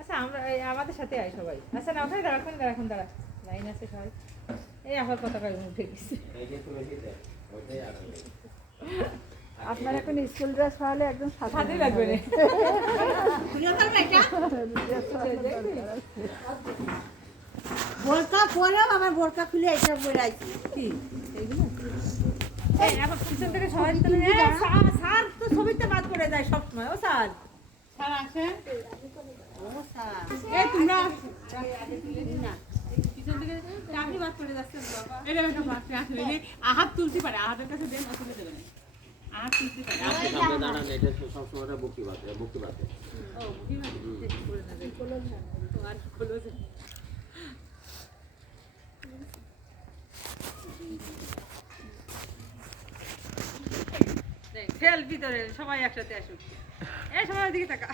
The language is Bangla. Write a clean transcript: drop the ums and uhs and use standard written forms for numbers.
আচ্ছা আমরা আমাদের সাথে আয় সবাই। আচ্ছা না ওখানে দাঁড়া লাইন আছে সবাই। এই আবার পতাকা উঠে গেছে। আপনার এখন স্কুল ড্রেস পরালে একদম সাথে লাগবে না। বোরকা পরেও আমার বোরকা খুলে এইসব পরে আইছি কি এইগুলো এই আবার পিছন থেকে সবাই তো স্যার তো ছবিতে বাদ পড়ে যায় সব সময়। ও স্যার আসে ও স্যার এই তোমরা না পিছন থেকে আপনি বাদ পড়ে যাচ্ছেন বাবা। এটা একটা বাদ আসলে এই আহাত তুলতে পারে, আহাতের কাছে দেন তুলে দেবেন। আহাত তুলতে পারে সামনে দাঁড়ান, এটা সব সময় বুকি বাতে ও বুকি বাদ করে না দেখ কোলো না আর কোলো ফেল ভিতরে সবাই একসাথে আসুক। এই সবাই দিকে তাকা।